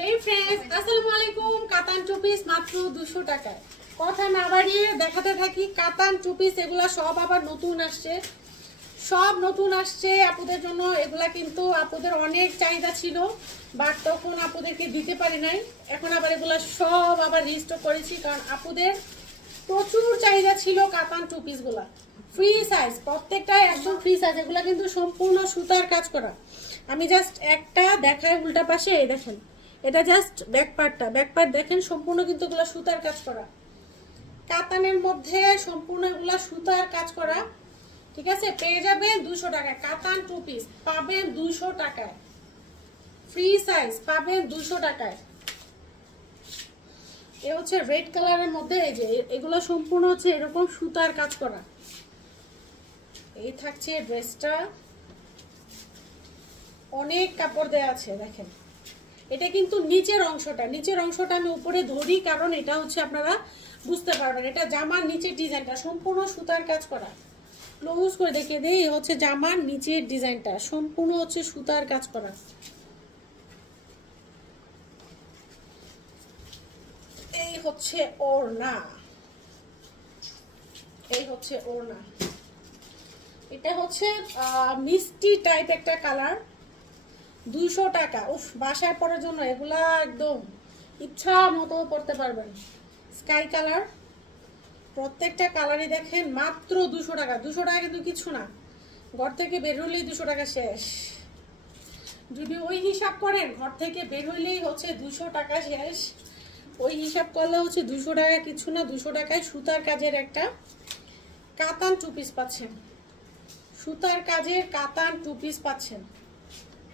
হেই friends, আসসালামু আলাইকুম। কাতান টু পিস মাত্র 200 টাকায়। কথা না বাড়িয়ে দেখাতে থাকি কাতান টু পিস। এগুলা সব আবার নতুন আসছে, সব নতুন আসছে আপুদের জন্য। এগুলা কিন্তু আপুদের অনেক চাহিদা ছিল, বাট তখন আপুদেরকে দিতে পারি নাই। এখন আবার এগুলা সব আবার রিস্টক করেছি, কারণ আপুদের প্রচুর চাহিদা ছিল কাতান টু পিসগুলা। ফ্রি সাইজ, প্রত্যেকটাই একদম ফ্রি সাইজ। এগুলা কিন্তু সম্পূর্ণ সুতার কাজ করা। আমি জাস্ট একটা দেখাই উল্টা পাশে, এই দেখেন, এটা জাস্ট ব্যাক পার্টটা। ব্যাক পার্ট দেখেন, সম্পূর্ণ কিন্তু এগুলা সুতার কাজ করা, কাতানের মধ্যে সম্পূর্ণ এগুলা সুতার কাজ করা। ঠিক আছে, পেয়ে যাবেন 200 টাকায়। কাতান টু পিস পাবেন 200 টাকায়, ফ্রি সাইজ পাবেন 200 টাকায়। এ হচ্ছে রেড কালারের মধ্যে, এই যে এগুলো সম্পূর্ণ হচ্ছে এরকম সুতার কাজ করা। এই থাকছে ড্রেসটা, অনেক কাপড় দেয়া আছে দেখেন। এটা কিন্তু নিচের অংশটা আমি উপরে ধরি, কারণ এটা হচ্ছে আপনারা বুঝতে পারবেন। এটা জামার নিচের ডিজাইনটা সম্পূর্ণ সুতার কাজ করা। ক্লোজ করে দেখিয়ে দেই, হচ্ছে জামার নিচের ডিজাইনটা সম্পূর্ণ হচ্ছে সুতার কাজ করা। এই হচ্ছে ওড়না, এই হচ্ছে ওড়না। এটা হচ্ছে মিষ্টি টাইপ একটা কালার, 200 টাকা। উফ, বাসায় পরার জন্য এগুলা একদম ইচ্ছা মতো পরতে পারবেন। স্কাই কালার, প্রত্যেকটা কালারই দেখেন মাত্র 200 টাকা। 200 টাকা কিন্তু কিছু না, ঘর থেকে বের হইলেই 200 টাকা শেষ। যদি ওই হিসাব করেন, ঘর থেকে বের হইলেই হচ্ছে 200 টাকা শেষ। ওই হিসাব করলে হচ্ছে 200 টাকা কিছু না। 200 টাকায় সুতার কাজের একটা কাতান টু পিস পাচ্ছেন, সুতার কাজের কাতান টু পিস পাচ্ছেন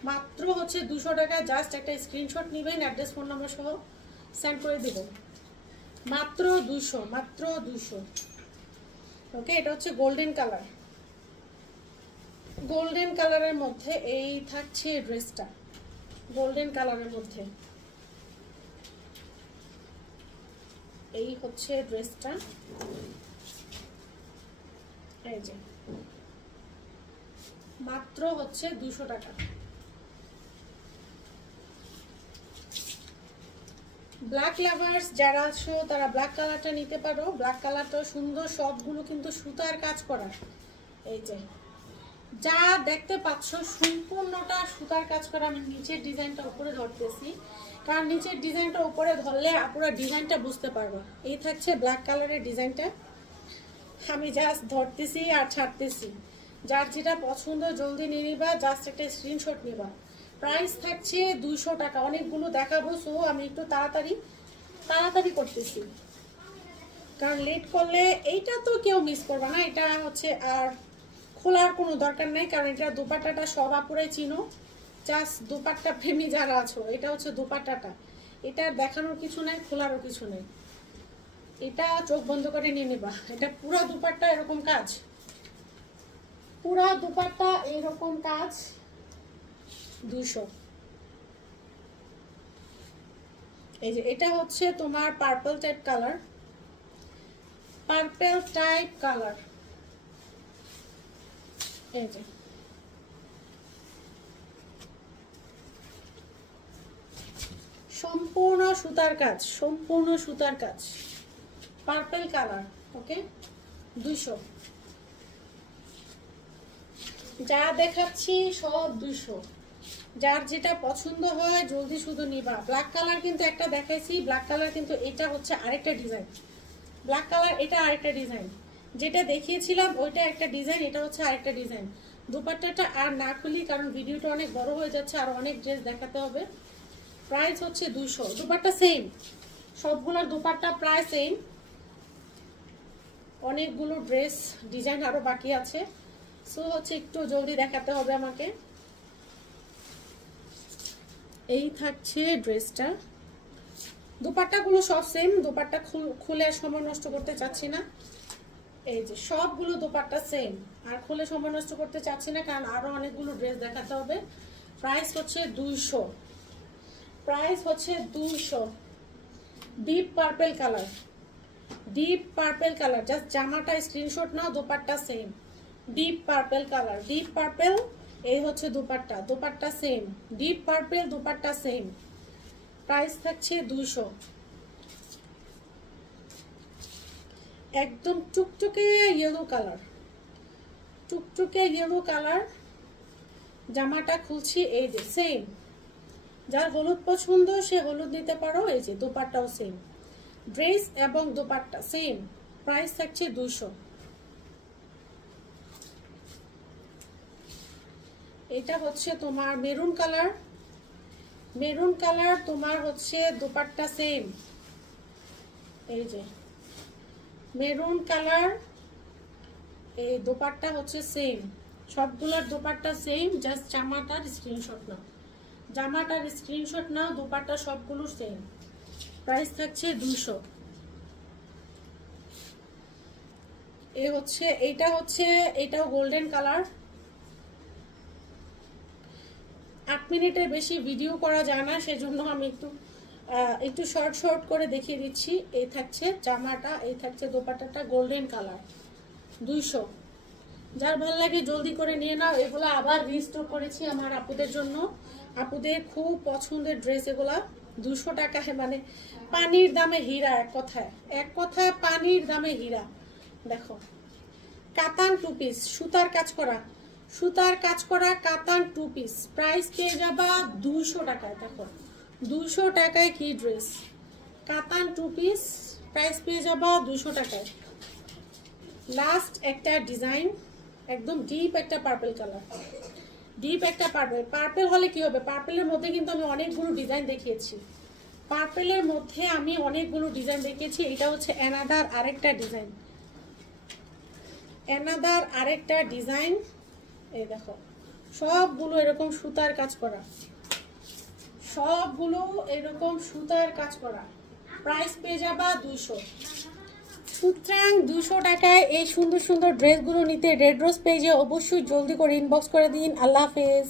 মাত্র হচ্ছে 200 টাকা। জাস্ট একটা স্ক্রিনশট নেবেন, অ্যাড্রেস ফোন নাম্বার সহ সেন্ড করে দেব। মাত্র 200, মাত্র 200। ওকে, এটা হচ্ছে গোল্ডেন কালার, গোল্ডেন কালারের মধ্যে এই থাকছে ড্রেসটা, গোল্ডেন কালারের মধ্যে এই হচ্ছে ড্রেসটা। এই যে মাত্র হচ্ছে 200 টাকা। ব্ল্যাক লাভার্স যারা আছো তারা ব্ল্যাক কালারটা নিতে পারো। ব্ল্যাক কালারটা সুন্দর, সবগুলো কিন্তু সুতার কাজ করা। এই যে যা দেখতে পাচ্ছ সম্পূর্ণটা সুতার কাজ করা। আমি নিচের ডিজাইনটা উপরে ধরতেছি, কারণ নিচের ডিজাইনটা উপরে ধরলে পুরো ডিজাইনটা বুঝতে পারবো। এই থাকছে ব্ল্যাক কালারের ডিজাইনটা, আমি জাস্ট ধরতেছি আর ছাড়তেছি। যার যেটা পছন্দ জলদি নিয়ে নিবা, জাস্ট একটা স্ক্রিনশট নিবা। প্রাইস থাকছে 200 টাকা। অনেকগুলো দেখাবো, সো আমি একটু তাড়াতাড়ি করতেছি, কারণ লেট করলে এইটা তো কেউ মিস করবে না। এটা হচ্ছে আর খোলার কোনো দরকার নেই, কারণ এটা দোপাট্টাটা সব আপুরাই চিনো। জাস্ট দোপাট্টা প্রেমী যারা আছো, এটা হচ্ছে দোপাট্টাটা। এটা দেখানোর কিছু নাই, খোলারও কিছু নেই। এটা চোখ বন্ধ করে নিয়ে নিবা। এটা পুরো দোপাট্টা এরকম কাজ, পুরা দোপাট্টা এরকম কাজ, 200। এই যে এটা হচ্ছে তোমার purple type colour, purple type colour. এই যে সম্পূর্ণ সুতার কাজ, সম্পূর্ণ সুতার কাজ, পার্পল কালার। ওকে, 200। যা দেখাচ্ছি সব 200। যার যেটা পছন্দ হয় জলদি শুধু নিবা। ব্ল্যাক কালার কিন্তু একটা দেখাইছি, ব্ল্যাক কালার কিন্তু এটা হচ্ছে আরেকটা ডিজাইন। ব্ল্যাক কালার এটা আরেকটা ডিজাইন, যেটা দেখিয়েছিলাম ওইটা একটা ডিজাইন, এটা হচ্ছে আরেকটা ডিজাইন। দুপাট্টাটা আর না খুলি, কারণ ভিডিওটা অনেক বড় হয়ে যাচ্ছে, আর অনেক ড্রেস দেখাতে হবে। প্রাইস হচ্ছে 200। দুপাট্টা সেম, সবগুলোর দুপাট্টা প্রায় সেম। অনেকগুলো ড্রেস ডিজাইন আরো বাকি আছে, সো হচ্ছে একটু জলদি দেখাতে হবে আমাকে। এই থাকছে ড্রেসটা, দুপাট্টাগুলো সব সেম। দুপাট্টা খুলে সময় নষ্ট করতে চাচ্ছি না। এই যে সবগুলো দুপাট্টা সেম, আর খুলে সময় নষ্ট করতে চাচ্ছি না, কারণ আরো অনেকগুলো ড্রেস দেখাতে হবে। প্রাইস হচ্ছে 200, প্রাইস হচ্ছে 200। Deep purple colour, deep purple colour. Just জামাটা স্ক্রিনশট নাও, dupatta same. Deep purple colour, deep purple. এই হচ্ছে dupatta, dupatta same. Deep purple, dupatta same. Price থাকছে 200। একদম টুকটুকে ইয়েলো কালার, টুকটুকে ইয়েলো কালার। জামাটা খুলছি, এই যে সেম, যার হলুদ পছন্দ সে হলুদ নিতে পারো। এই যে দোপাট্টাও সেম, ড্রেস এবং দোপাট্টা সেম, প্রাইস থাকছে 200। এটা হচ্ছে তোমার মেরুন কালার, মেরুন কালার তোমার হচ্ছে দোপাট্টা সেম। এই যে মেরুন কালার, এই দোপাট্টা হচ্ছে সেম, সবগুলোর দোপাট্টা সেম, জাস্ট জামাটার স্ক্রিনশট নাও, জামাটার স্ক্রিনশট নাও, দোপাট্টা সবগুলো সেম, প্রাইস থাকছে 200। এই হচ্ছে, এইটা হচ্ছে, এটাও গোল্ডেন কালার। 8 মিনিটের বেশি ভিডিও করা যায় না, সেজন্য আমি একটু শর্ট শর্ট করে দেখিয়ে দিচ্ছি। এই থাকছে জামাটা, এই থাকছে দোপাট্টাটা, গোল্ডেন কালার, 200। যার ভালো লাগে জলদি করে নিয়ে নাও। এগুলো আবার রিস্টক করেছি আমার আপুদের জন্য, আপুদের খুব পছন্দের ড্রেস এগুলা। 200 টাকায়, মানে পানির দামে হীরা, এক কথায়, এক কথায় পানির দামে হীরা। দেখো কাতান 2 পিস, সুতার কাজ করা, সুতার কাজ করা কাতান 2 পিস, প্রাইস পেয়ে যাবা 200 টাকায়। দেখো 200 টাকায় কি ড্রেস, কাতান 2 পিস, প্রাইস পেয়ে যাবা 200 টাকায়। লাস্ট একটা ডিজাইন, একদম ডিপ একটা পার্পল কালার, ডিপ একটা পার্পল। পার্পল হলে কি হবে, পার্পলের মধ্যে কিন্তু আমি অনেকগুলো ডিজাইন দেখিয়েছি, পার্পলের মধ্যে আমি অনেকগুলো ডিজাইন দেখিয়েছি। এটা হচ্ছে অ্যানাদার আরেকটা ডিজাইন, অ্যানাদার আরেকটা ডিজাইন। এই দেখো সবগুলো এরকম সুতার কাজ করা, সবগুলো এরকম সুতার কাজ করা, প্রাইস পেয়ে যাবা 200। সুতরাং 200 টাকায় এই সুন্দর সুন্দর ড্রেসগুলো নিতে রেড রোজ পেজে অবশ্যই জলদি করে ইনবক্স করে দিন। আল্লাহ হাফেজ।